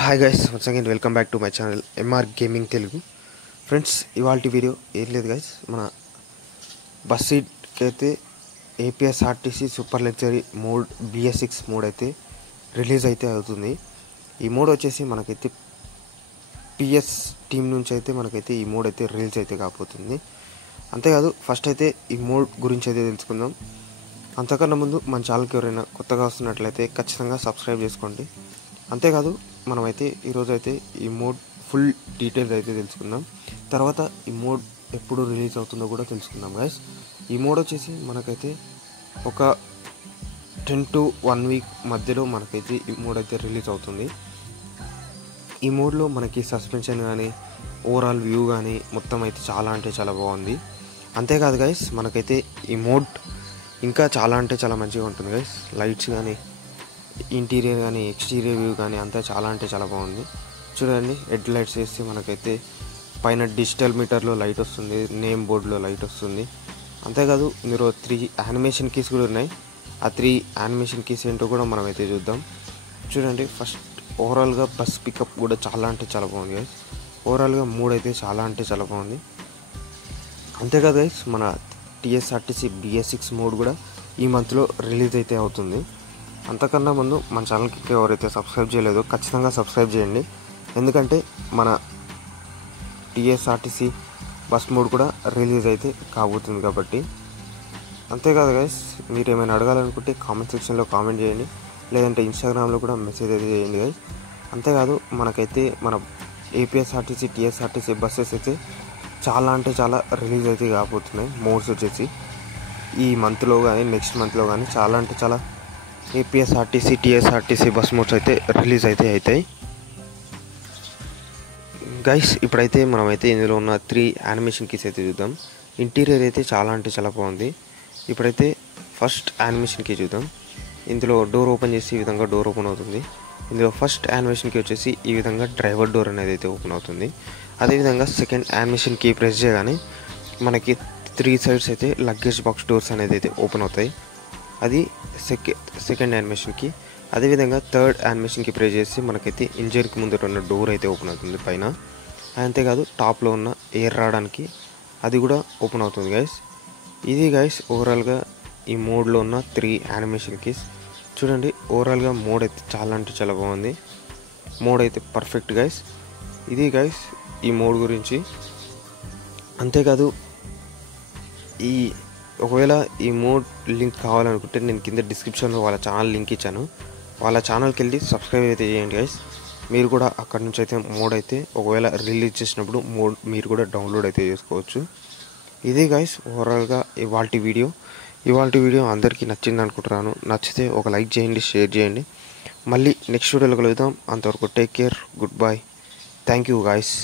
Hi guys, once again welcome back to my channel MR gaming Telugu. Friends, ఇవాళ video ఏం లేదు guys, మన bus సీట్కి అయితే APSRTC super luxury mode BS6 mode అయితే రిలీజ్ అయితే అవుతుంది. ఈ మోడ్ వచ్చేసి మనకైతే PS టీమ్ నుంచి అయితే మనకైతే ఈ మోడ్ అయితే రిలీజ్ అయితే కాబోతుంది. అంతేకాదు ఫస్ట్ అయితే ఈ మోడ్ గురించి అయితే తెలుసుకుందాం. అంతకన్నా ముందు మన ఛానల్కి ఎవరైనా కొత్తగా వస్తున్నట్లయితే ఖచ్చితంగా సబ్స్క్రైబ్ చేసుకోండి. అంతేకాదు మనమైతే ఈరోజు అయితే ఈ మోడ్ ఫుల్ డీటెయిల్స్ అయితే తెలుసుకుందాం. తర్వాత ఈ మోడ్ ఎప్పుడు రిలీజ్ అవుతుందో కూడా తెలుసుకుందాం గైస్. ఈ మోడ్ వచ్చేసి మనకైతే ఒక 10 to 1 వీక్ మధ్యలో మనకైతే ఈ మోడ్ అయితే రిలీజ్ అవుతుంది. ఈ మోడ్లో మనకి సస్పెన్షన్ కానీ ఓవరాల్ వ్యూ కానీ మొత్తం అయితే చాలా అంటే చాలా బాగుంది. అంతేకాదు గైస్, మనకైతే ఈ మోడ్ ఇంకా చాలా అంటే చాలా మంచిగా ఉంటుంది గైస్. లైట్స్ కానీ ఇంటీరియర్ కానీ ఎక్స్టీరియర్ వ్యూ కానీ అంతా చాలా అంటే చాలా బాగుంది. చూడండి, హెడ్ లైట్స్ వేస్తే మనకైతే పైన డిజిటల్ మీటర్లో లైట్ వస్తుంది, నేమ్ బోర్డులో లైట్ వస్తుంది. అంతేకాదు మీరు 3 యానిమేషన్ కీస్ కూడా ఉన్నాయి. ఆ 3 యానిమేషన్ కీస్ ఏంటో కూడా మనమైతే చూద్దాం. చూడండి, ఫస్ట్ ఓవరాల్గా బస్ పికప్ కూడా చాలా అంటే చాలా బాగుంది గైస్. ఓవరాల్గా మూడ్ అయితే చాలా అంటే చాలా బాగుంది. అంతేకాదు గైస్, మన TSRTC BS6 మోడ్ కూడా ఈ మంత్లో రిలీజ్ అయితే అవుతుంది. అంతకన్నా ముందు మన ఛానల్కి ఎవరైతే సబ్స్క్రైబ్ చేయలేదో ఖచ్చితంగా సబ్స్క్రైబ్ చేయండి. ఎందుకంటే మన TSRTC బస్ మోడ్ కూడా రిలీజ్ అయితే కాబోతుంది కాబట్టి. అంతేకాదు గైస్, మీరు ఏమైనా అడగాలనుకుంటే కామెంట్ సెక్షన్లో కామెంట్ చేయండి, లేదంటే ఇన్స్టాగ్రామ్లో కూడా మెసేజ్ అయితే చేయండి గైస్. అంతేకాదు మనకైతే మన ఏపీఎస్ఆర్టీసీ TSRTC బస్సెస్ అయితే చాలా అంటే చాలా రిలీజ్ అయితే కాబోతున్నాయి. మోడ్స్ వచ్చేసి ఈ మంత్లో కానీ నెక్స్ట్ మంత్లో కానీ చాలా అంటే చాలా ఏపీఎస్ఆర్టీసీ TSRTC బస్ మోడ్స్ అయితే రిలీజ్ అయితే అవుతాయి గైస్. ఇప్పుడైతే మనమైతే ఇందులో ఉన్న 3 యానిమేషన్ కీస్ అయితే చూద్దాం. ఇంటీరియర్ అయితే చాలా అంటే చాలా బాగుంది. ఇప్పుడైతే ఫస్ట్ యానిమేషన్ కీ చూద్దాం. ఇందులో డోర్ ఓపెన్ చేసి ఈ విధంగా డోర్ ఓపెన్ అవుతుంది. ఇందులో ఫస్ట్ యానిమేషన్ కీ వచ్చేసి ఈ విధంగా డ్రైవర్ డోర్ అనేది అయితే ఓపెన్ అవుతుంది. అదేవిధంగా సెకండ్ యానిమేషన్ కీ ప్రెస్ చేయగానే మనకి 3 సైడ్స్ అయితే లగేజ్ బాక్స్ డోర్స్ అనేది అయితే ఓపెన్ అవుతాయి. అది సెకండ్ యానిమేషన్కి. అదేవిధంగా థర్డ్ యానిమేషన్కి ప్రెస్ చేసి మనకైతే ఇంజన్కి ముందర ఉన్న డోర్ అయితే ఓపెన్ అవుతుంది పైన. అంతేకాదు టాప్లో ఉన్న ఎయిర్ రావడానికి అది కూడా ఓపెన్ అవుతుంది గైస్. ఇది గైస్ ఓవరాల్గా ఈ మోడ్లో ఉన్న 3 యానిమేషన్ కీస్. చూడండి, ఓవరాల్గా మోడ్ అయితే చాలా అంటే చాలా బాగుంది. మోడ్ అయితే పర్ఫెక్ట్ గైస్. ఇది గైస్ ఈ మోడ్ గురించి. అంతేకాదు ఒకవేళ ఈ మోడ్ లింక్ కావాలనుకుంటే నేను కింద డిస్క్రిప్షన్లో వాళ్ళ ఛానల్ లింక్ ఇచ్చాను. వాళ్ళ ఛానల్కి వెళ్ళి సబ్స్క్రైబ్ అయితే చేయండి గైస్. మీరు కూడా అక్కడి నుంచి అయితే మోడ్ అయితే ఒకవేళ రిలీజ్ చేసినప్పుడు మోడ్ మీరు కూడా డౌన్లోడ్ అయితే చేసుకోవచ్చు. ఇది గైస్ ఓవరాల్గా ఇవాల్టి వీడియో అందరికీ నచ్చింది అనుకుంటున్నాను. నచ్చితే ఒక లైక్ చేయండి, షేర్ చేయండి. మళ్ళీ నెక్స్ట్ వీడియోలో కలుద్దాం. అంతవరకు take care, good bye, thank you guys.